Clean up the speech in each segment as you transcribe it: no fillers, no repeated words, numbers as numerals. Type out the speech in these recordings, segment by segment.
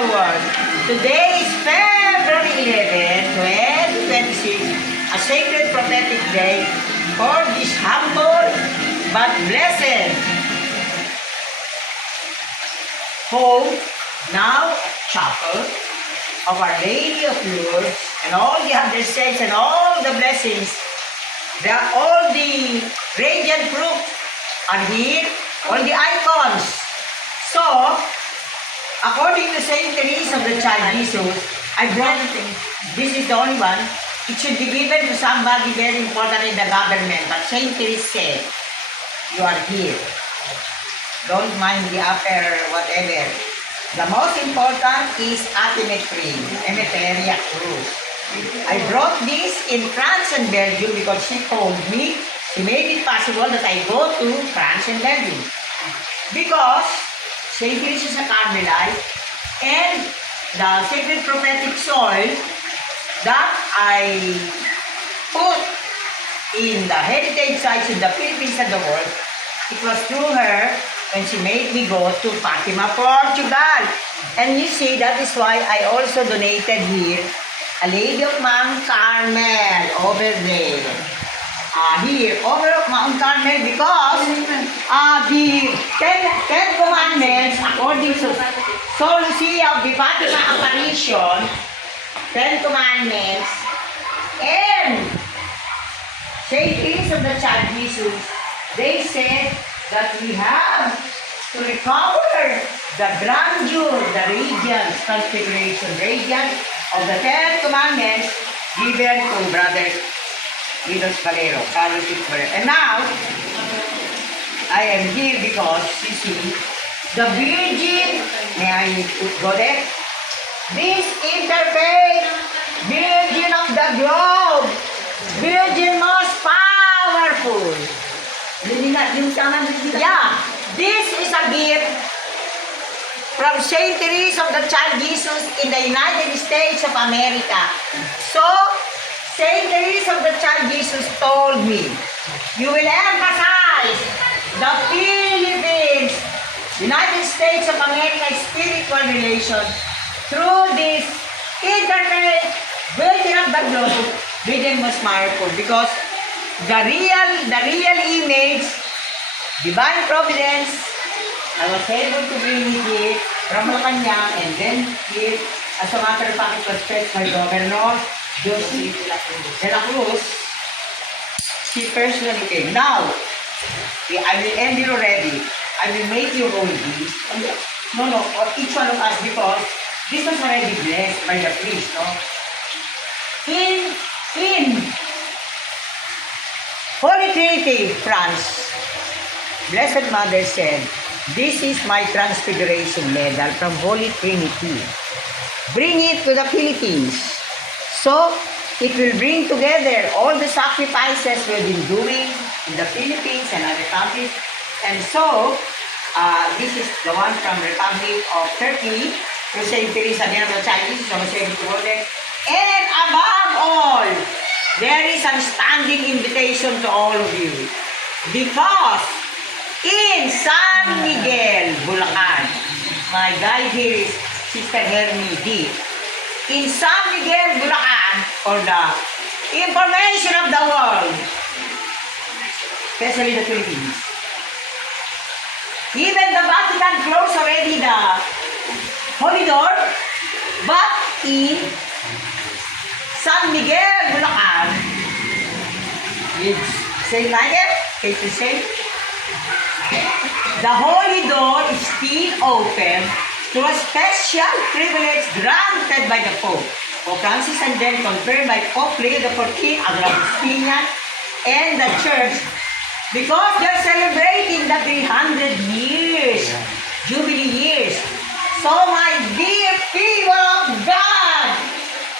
the world. Today is February 11, 2026, a sacred prophetic day for this humble but blessed home, now chapel of Our Lady of Lourdes, and all the other saints and all the blessings, all the radiant fruit are here, all the icons. So, according to Saint Teresa of the Child Jesus, I brought, this is the only one, it should be given to somebody very important in the government, but Saint Teresa said, you are here. Don't mind the upper whatever. The most important is Atimetry, Emeteria Cruz. I brought this in France and Belgium because she told me, she made it possible that I go to France and Belgium. Because St. Teresa is a Carmelite, and the sacred prophetic soil that I put in the heritage sites in the Philippines and the world, it was through her when she made me go to Fatima, Portugal. And you see, that is why I also donated here a Lady of Mount Carmel over there. Here, over Mount Carmel, because the Ten Commandments, according to Sor Lucia of the Fatima Apparition, Ten Commandments, and Saint Teresa of the Child Jesus, they said that we have to recover the grandeur, the radiance, configuration, radiance of the Ten Commandments given to Brother Carlos Valero. And now, I am here because, you see, the Virgin, may I go there? This interfaith, Virgin of the globe, Virgin most powerful. Yeah, this is a gift from Saint Teresa of the Child Jesus in the United States of America. So, Saint Teresa of the Child Jesus told me, you will emphasize the Philippines, United States of America spiritual relation through this interfaith Virgin of the globe, Virgin most powerful, because the real image, divine providence, I was able to bring it here from Malacanang, and then here, as a matter of fact, it was fetched by Governor Jose de la Cruz. She personally came. Now, I will end it already. I will make you hold this. No, or each one of us, because this was already blessed by the priest, no? In Holy Trinity, France, Blessed Mother said, this is my Transfiguration medal from Holy Trinity. Bring it to the Philippines. So, it will bring together all the sacrifices we've been doing in the Philippines and other countries. And so, this is the one from Republic of Turkey, to Saint Teresa of the Child Jesus, and above all, there is a standing invitation to all of you. Because in San Miguel, Bulacan, my guide here is Sister Hermie D. In San Miguel, Bulacan, for the information of the world, especially the Philippines, even the Vatican closed already the Holy Door, but in San Miguel, Bulacan, it's St. Michael, St. The Holy Door is still open to a special privilege granted by the Pope Francis, and then confirmed by Pope Leo XIV, Agustinian, and the Church, because they're celebrating the 300 years, Jubilee years. So my dear people of God,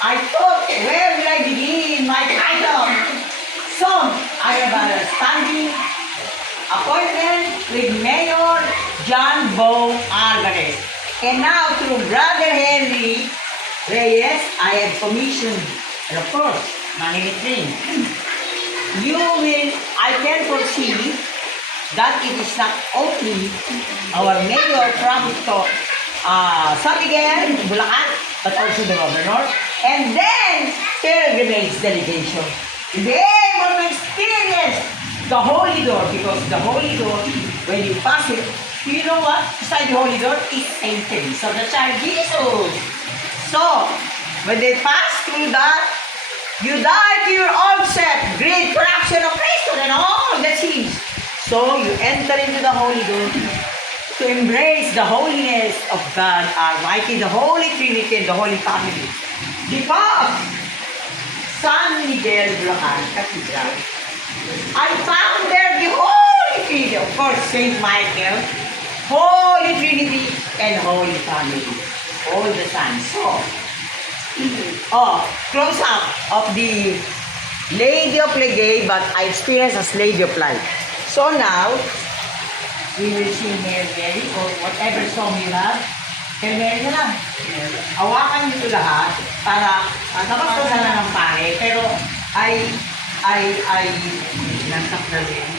I thought, where will I begin my title? So, I have a standing appointment with Mayor John Bo Alvarez. And now, through Brother Henry Reyes, I have commissioned, and of course, Manilitrin. I can foresee that it is not only our mayor, Prophet San Miguel, Bulacan, but also the governor, and then pilgrimage delegation. They want to experience the Holy Door, because the Holy Door, when you pass it, you know what? Beside the Holy Door is Saint Teresa of the Child Jesus. So, when they pass through that, you die to your old self, great corruption of priesthood and all the sins. So, you enter into the Holy Door to embrace the holiness of God Almighty, the Holy Trinity, and the Holy Family. Because San Miguel Bulacan Cathedral, I found there the Holy Trinity, of course, Saint Michael, Holy Trinity, and Holy Family. All the saints. So, close up of the Lady of Legay, but I experienced as Lady of Light. So now, we will sing Hail Mary or whatever song you have. Hail Mary na lang. Hawakan nyo ito lahat para tapos na lang ng pare, pero ay nagsakdalin.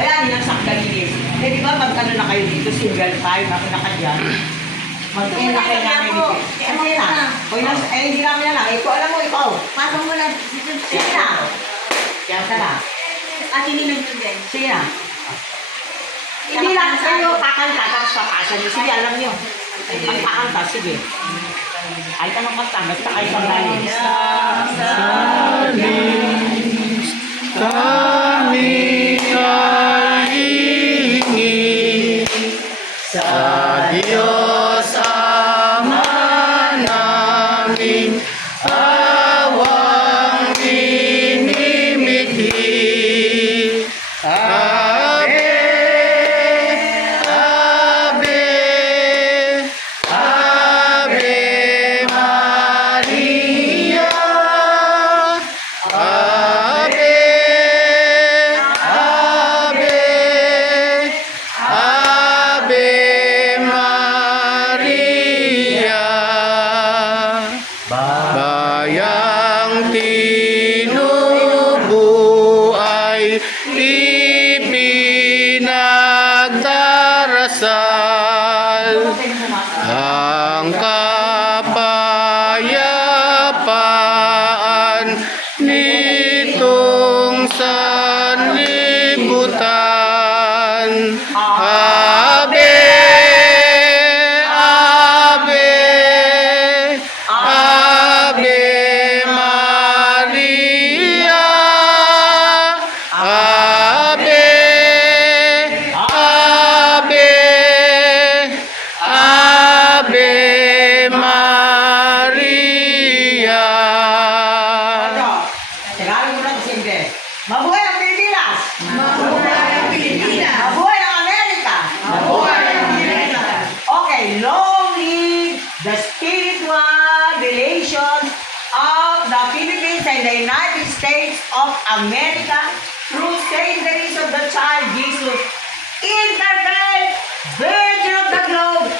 Ayan, nagsakdalin. Eh, di ba mag-ano na kayo dito, single file, ako na kadyan. Mag-end na kayo namin dito. Sige na. Hindi namin na lang. Ito, alam mo, ikaw. Pasok mo na dito. Sige na. Yan ka na. At hindi nagtugay. Sige na. Hindi lang kayo kakanta, tapos papasan nyo. Sige, alam nyo. Ang kakanta, sige. Ay, tanong kanta, basta kayo sa lalim. Kami ay hingi sa Diyos Ama namin, awang minimithi. Ave, Ave, Ave Maria. Ave, Ave, Ave Maria. Bayang tinubo ay ipinagdarasal, ang kapayapaan nitong sanlibutan. Ave, Ave, Ave Maria. Ave, Ave, Ave Maria. Tagalog mo lang kasi Ingles. Mabuhay ang Pilipinas! Mabuhay ang Pilipinas! Mabuhay ang Amerika! Mabuhay ang Pilipinas! Okay, long live the spiritual relations of the Philippines and the United States of America through Saint Teresa of the Child Jesus, Interfaith Virgin of the Globe,